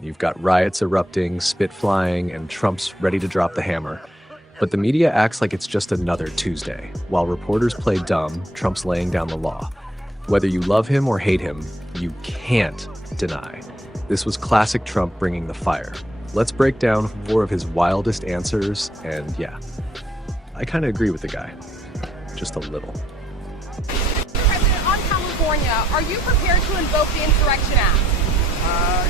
You've got riots erupting, spit flying, and Trump's ready to drop the hammer. But the media acts like it's just another Tuesday. While reporters play dumb, Trump's laying down the law. Whether you love him or hate him, you can't deny. This was classic Trump bringing the fire. Let's break down 4 of his wildest answers, and yeah, I kind of agree with the guy. Just a little. President, on California, are you prepared to invoke the Insurrection Act?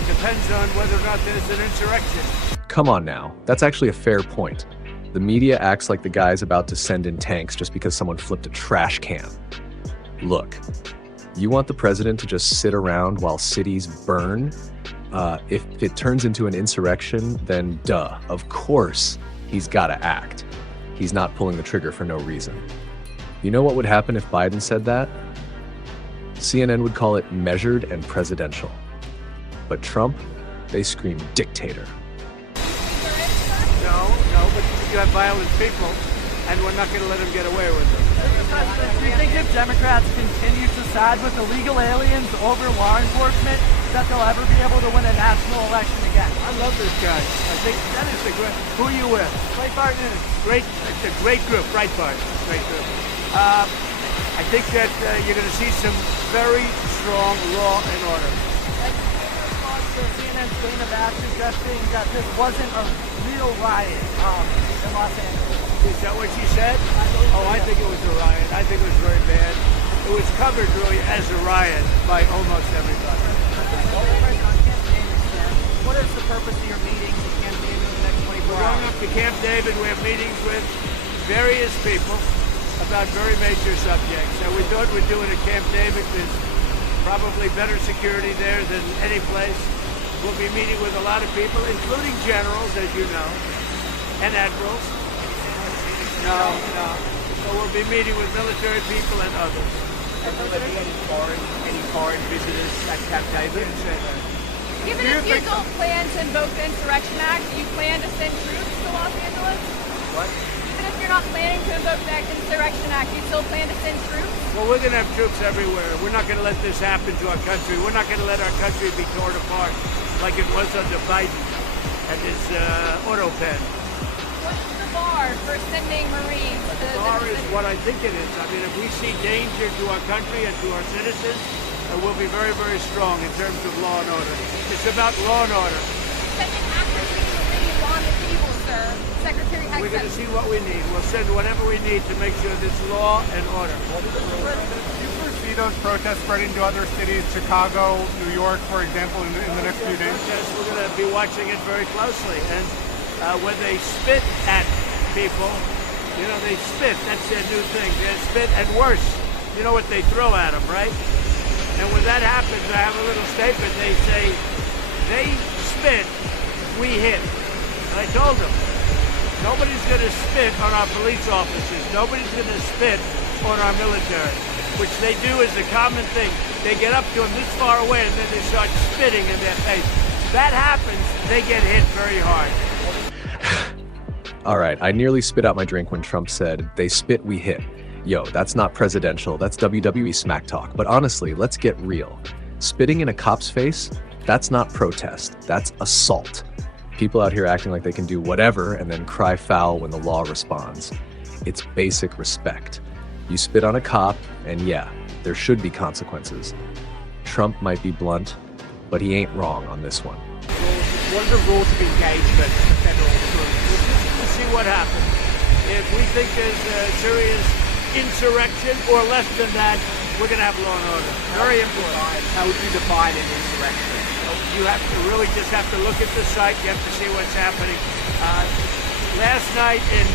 Depends on whether or not there's an insurrection. Come on now, that's actually a fair point. The media acts like the guy's about to send in tanks just because someone flipped a trash can. Look, you want the president to just sit around while cities burn? If it turns into an insurrection, then duh, of course he's gotta act. He's not pulling the trigger for no reason. You know what would happen if Biden said that? CNN would call it measured and presidential. But Trump, they scream dictator. No, but you have violent people, and we're not going to let them get away with it. Mr. President, do you think if Democrats continue to side with illegal aliens over law enforcement, that they'll ever be able to win a national election again? I love this guy. I think that is a great... Who are you with? Breitbart News. It's a great group, Breitbart. Great group. I think that you're going to see some very strong law and order. CNN's Dana Bash suggesting that this wasn't a real riot in Los Angeles. Is that what she said? I think it was a riot. I think it was very bad. It was covered really as a riot by almost everybody. What is the purpose of your meetings in Camp David in the next 24 We're hours? going up to Camp David. We have meetings with various people about very major subjects. And we thought we'd do it at Camp David. There's probably better security there than any place. We'll be meeting with a lot of people, including generals, as you know, and admirals. No. So we'll be meeting with military people and others. And will there be any foreign visitors at Camp David? Even if you don't plan to invoke the Insurrection Act, do you plan to send troops to Los Angeles? What? Even if you're not planning to invoke the Insurrection Act, you still plan to send troops? Well, we're going to have troops everywhere. We're not going to let this happen to our country. We're not going to let our country be torn apart like it was under Biden and his auto pen. What's the bar for sending Marines to The bar is what I think it is. I mean, if we see danger to our country and to our citizens, we'll be very, very strong in terms of law and order. It's about law and order. Sending active troops on the table, sir. Secretary Hexum. We're going to see what we need. We'll send whatever we need to make sure there's law and order. Do you foresee those protests spreading to other cities, Chicago, New York, for example, in the next few days? We're going to be watching it very closely. And when they spit at people, you know, they spit. That's their new thing. They spit, and worse, you know what they throw at them, right? And when that happens, I have a little statement. They say, they spit, we hit. And I told them, nobody's going to spit on our police officers. Nobody's going to spit on our military, which they do as a common thing. They get up to them this far away and then they start spitting in their face. That happens, they get hit very hard. All right, I nearly spit out my drink when Trump said, they spit, we hit. Yo, that's not presidential, that's WWE smack talk. But honestly, let's get real. Spitting in a cop's face, that's not protest, that's assault. People out here acting like they can do whatever and then cry foul when the law responds. It's basic respect. You spit on a cop, and yeah, there should be consequences. Trump might be blunt, but he ain't wrong on this one. What are the rules of engagement for federal troops? We'll see what happens. If we think there's a serious insurrection or less than that, we're going to have law and order. Very important. How would you define an insurrection? You have to really just have to look at the site. You have to see what's happening. Last night in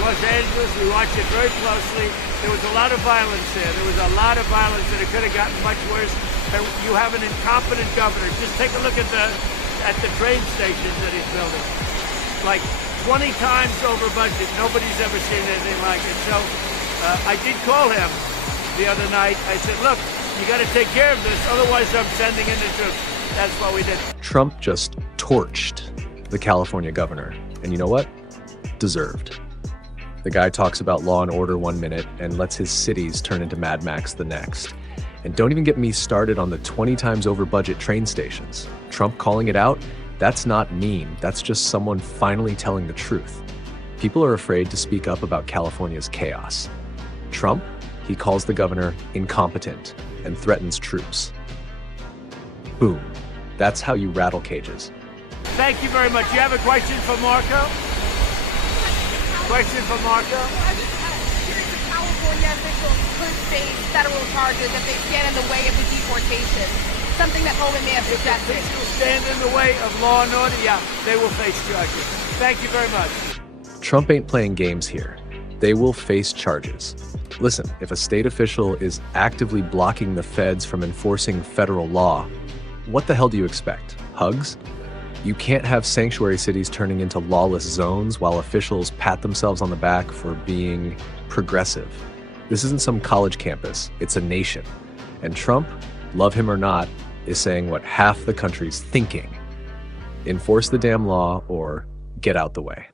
Los Angeles, we watched it very closely. There was a lot of violence there. There was a lot of violence, and it could have gotten much worse. And you have an incompetent governor. Just take a look at the train stations that he's building. Like 20 times over budget. Nobody's ever seen anything like it. So I did call him the other night. I said, look, you got to take care of this, otherwise I'm sending in the troops. That's what we did. Trump just torched the California governor. And you know what? Deserved. The guy talks about law and order one minute and lets his cities turn into Mad Max the next. And don't even get me started on the 20 times over budget train stations. Trump calling it out? That's not mean. That's just someone finally telling the truth. People are afraid to speak up about California's chaos. Trump, he calls the governor incompetent and threatens troops. Boom. That's how you rattle cages. Thank you very much. You have a question for Marco? Question for Marco? Series of California officials could face federal charges if they stand in the way of the deportation. Something that Holman may have suggested. If they stand in the way of law and order, yeah, they will face charges. Thank you very much. Trump ain't playing games here. They will face charges. Listen, if a state official is actively blocking the feds from enforcing federal law, what the hell do you expect? Hugs? You can't have sanctuary cities turning into lawless zones while officials pat themselves on the back for being progressive. This isn't some college campus, it's a nation. And Trump, love him or not, is saying what half the country's thinking. Enforce the damn law or get out the way.